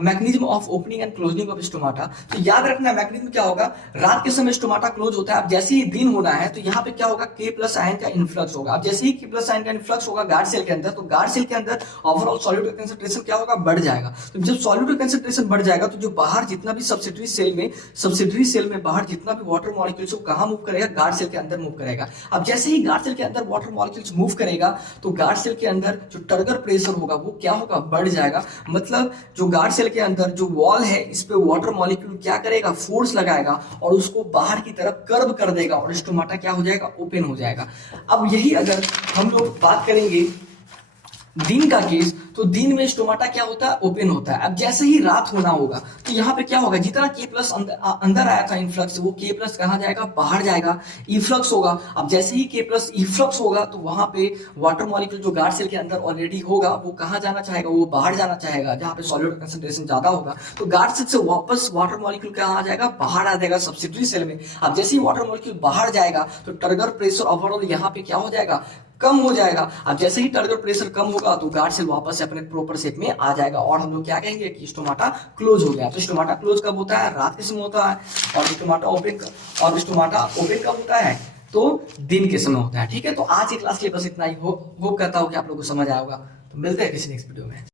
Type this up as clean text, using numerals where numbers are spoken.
Mechanism of opening and closing of stomata. तो याद रखना मैकेनिज्म क्या होगा, रात के समय स्टोमाटा क्लोज होता है। अब जैसे ही दिन होना है तो यहाँ पे क्या होगा, के प्लस आयन का इन्फ्लक्स होगा। अब जैसे ही के प्लस आयन का इन्फ्लक्स होगा गार्ड सेल के अंदर, तो गार्ड सेल के अंदर ओवरऑल सॉल्यूट का कंसंट्रेशन क्या होगा, बढ़ जाएगा। तो जब सॉल्यूट का कंसंट्रेशन बढ़ जाएगा तो जो बाहर जितना भी सब्सिडरी सेल में बाहर जितना भी वाटर मॉलिक्यूल्स वो कहां मूव करेगा, गार्ड सेल के अंदर मूव करेगा। अब जैसे ही गार्ड सेल के अंदर वाटर मॉलिक्यूल्स मूव करेगा तो गार्ड सेल के अंदर जो टर्गर प्रेशर होगा वो क्या होगा, बढ़ जाएगा। मतलब जो गार्ड सेल के अंदर जो वॉल है इस पे वाटर मॉलिक्यूल क्या करेगा, फोर्स लगाएगा और उसको बाहर की तरफ कर्व कर देगा और स्टोमाटा क्या हो जाएगा, ओपन हो जाएगा। अब यही अगर हम लोग बात करेंगे दिन का केस, तो दिन में स्टोमाटा क्या होता है, ओपन होता है। अब जैसे ही रात होना होगा तो यहाँ पे क्या होगा, जितना के प्लस अंदर आया था इन्फ्लक्स, वो के प्लस कहाँ जाएगा, बाहर जाएगा, इफ्लक्स होगा। अब जैसे ही के प्लस इफ्लक्स होगा तो वहां पे वाटर मॉलिक्यूल जो गार्ड सेल के अंदर ऑलरेडी होगा वो कहाँ जाना चाहेगा, वो बाहर जाना चाहेगा, जहाँ पे सॉल्यूट कंसंट्रेशन ज्यादा होगा। तो गार्ड सेल से वापस वाटर मॉलिक्यूल कहाँ आ जाएगा, बाहर आ जाएगा सब्सिडरी सेल में। अब जैसे ही वाटर मॉलिक्यूल बाहर जाएगा तो टर्गर प्रेशर ओवरऑल यहाँ पे क्या हो जाएगा, कम हो जाएगा। अब जैसे ही टर्गर प्रेशर कम होगा तो गार्ड सेल वापस से अपने प्रॉपर शेप में आ जाएगा और हम लोग क्या कहेंगे कि स्टोमाटा क्लोज हो गया। तो स्टोमाटा क्लोज कब होता है, रात के समय होता है। और स्टोमाटा ओपन कब होता है, तो दिन के समय होता है। ठीक है, तो आज की क्लास के लिए बस इतना ही। होप करता हूँ कि आप लोगों को समझ आया होगा। तो मिलते हैं किसी नेक्स्ट वीडियो में।